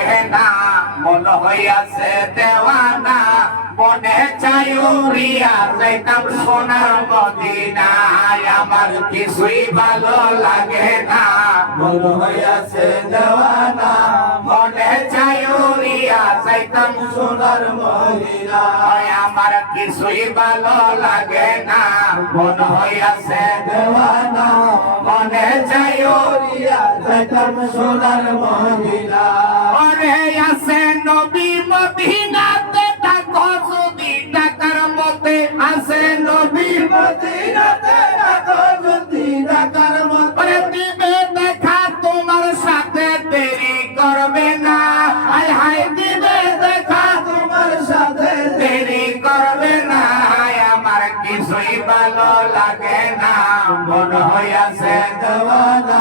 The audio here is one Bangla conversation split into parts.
না মন হইয়াছে দেওয়ানা মনে চাই উড়িয়া যাইতাম সোনার মদিনায় আমার কিছুই ভালো লাগে না মন হইয়াছে দেওয়ানা মনে চাই উড়িয়া যাইতাম সোনার মদিনায় আমার কিছুই ভালো লাগে না মন হইয়াছে দেওয়ানা মনে চাই উড়িয়া যাইতাম সোনার মদিনায় আছে নবী মদিনাতে থাকো যদি টাকার মতে আছে নবী মদিনাতে থাকো যদি টাকার মতে দিবে দেখা তোমার সাথে দেরি করবে না হায় হায় দিবে দেখা তোমার সাথে দেরি করবে না আমার কিছুই ভালো লাগে না মন হইয়াছে দেওয়ানা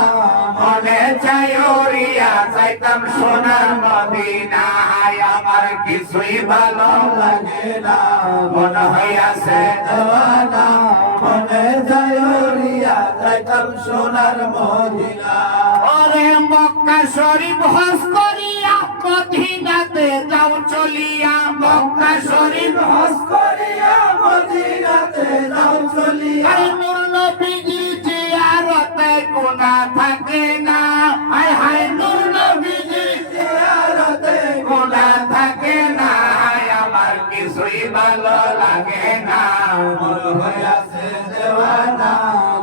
মনে চাই উড়িয়া যাইতাম সোনার মদিনায় আমার কিছুই ভালো লাগে না মন হইয়াছে দেওয়ানা মনে চাই উড়িয়া যাইতাম সোনার মদিনায় ওরে মক্কা শরীফ হজ করিয়া মদিনাতে যাও চলিয়া মক্কা শরীফ হজ করিয়া মদিনাতে যাও চলিয়া নূর নবীজির জিয়ারতে গুনাহ থাকে না হায় হায় নূর নবীজির জিয়ারতে গুনাহ থাকে না আমার কিছুই ভালো লাগে না মন হইয়াছে দেওয়ানা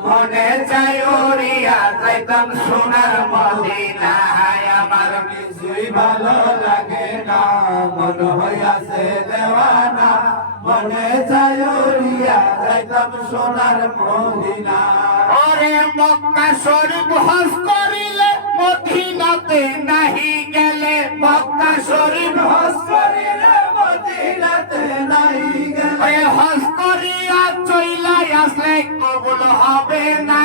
মনে চাই উড়িয়া যাইতাম সোনার মদিনায় আমার কিছুই ভালো লাগে না মন হইয়াছে দেওয়ানা মনে চাই উড়িয়া যাইতাম সোনার মদিনায় ওরে মক্কা শরীফ হজ করিলে মদিনাতে নাহি গেলে মক্কা শরীফ হজ করিলে মদিনাতে নাহি গেলে হজ করিয়া চইলাই আসলে কবুল হবে না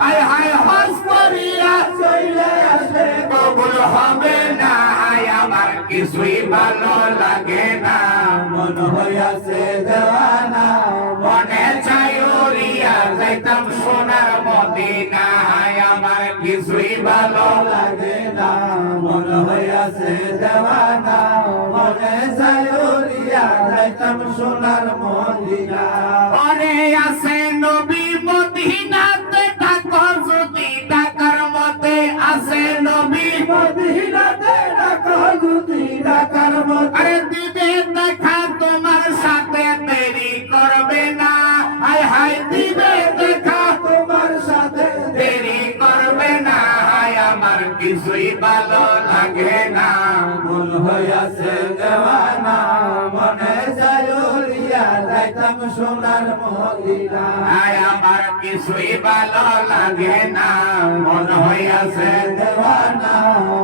হায় হায় হজ করিয়া চইলাই আসলে কবুল হবে না আমার কিছুই ভালো লাগে না মন হইয়াছে দেওয়ানা মনে চাই উড়িয়া যাইতাম সোনার মদিনায় আমার কিছুই ভালো লাগে না মন হইয়াছে দেওয়ানা মনে চাই উড়িয়া যাইতাম সোনার মদিনায় ওরে আছে নবী মদিনাতে থাকো যদি টাকার মতে আছে নবী মদিনাতে থাকো যদি টাকার মতে আরে দিবে দেখা তোমার সাথে দেরি করবে না হায় হায় দিবে দেখা তোমার সাথে দেরি করবে না আমার কিছুই ভালো লাগে না মন হইয়াছে দেওয়ানা মনে চাই উড়িয়া যাইতাম সোনার মদিনায় আমার কিছুই ভালো লাগে না মন হইয়াছে দেওয়ানা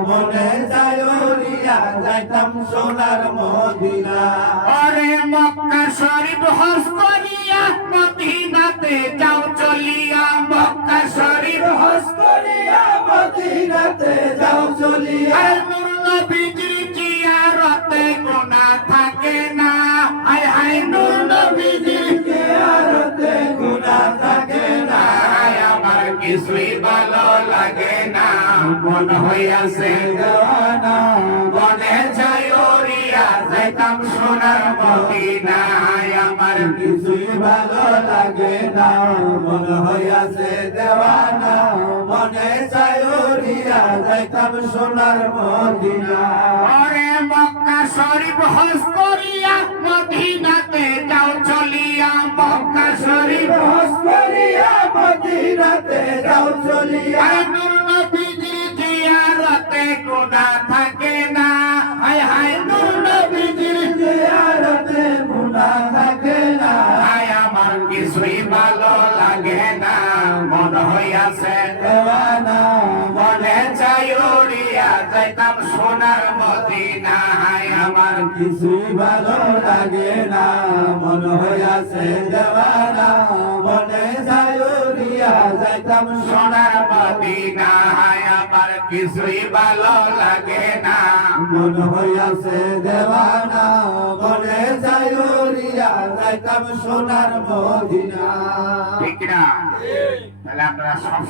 মনে চাই উড়িয়া যাইতাম সোনার মদিনায় ওরে মক্কা শরীফ হজ করিয়া মদিনাতে যাও চলিয়া মক্কা শরীফ হজ করিয়া মদিনাতে যাও চলিয়া নূর নবীজির জিয়ারতে গুনাহ থাকে না হায় হায় নূর নবীজির জিয়ারতে গুনাহ থাকে না আমার কিছুই ভালো লাগে না মন হইয়াছে দেওয়ানা মনে চাই উড়িয়া যাইতাম সোনার মদিনায় আমার কিছুই ভালো লাগে না মন হইয়াছে দেওয়ানা মনে চাই উড়িয়া যাইতাম সোনার মদিনায় ওরে মক্কা শরীফ হজ করিয়া মদিনাতে যাও চলিয়া মক্কা শরীফ হজ করিয়া মদিনাতে যাও চলিয়া নূর নবীজির জিয়ারতে গুনাহ থাকে না হায় হায় নূর নবীজির জিয়ারতে গুনাহ থাকে না আমার কিছুই ভালো লাগে না মন হইয়াছে দেওয়ানা মনে চাই উড়িয়া যাইতাম সোনার মদিনায় আমার কিছুই ভালো লাগে না মন হইয়াছে দেওয়ানা মনে চাই উড়িয়া যাইতাম সোনার মদিনায় আমার কিছুই ভালো লাগে না মন হইয়াছে দেওয়ানা মনে চাই উড়িয়া যাইতাম সোনার মদিনায় ঠিক না তাহলে আমরা সব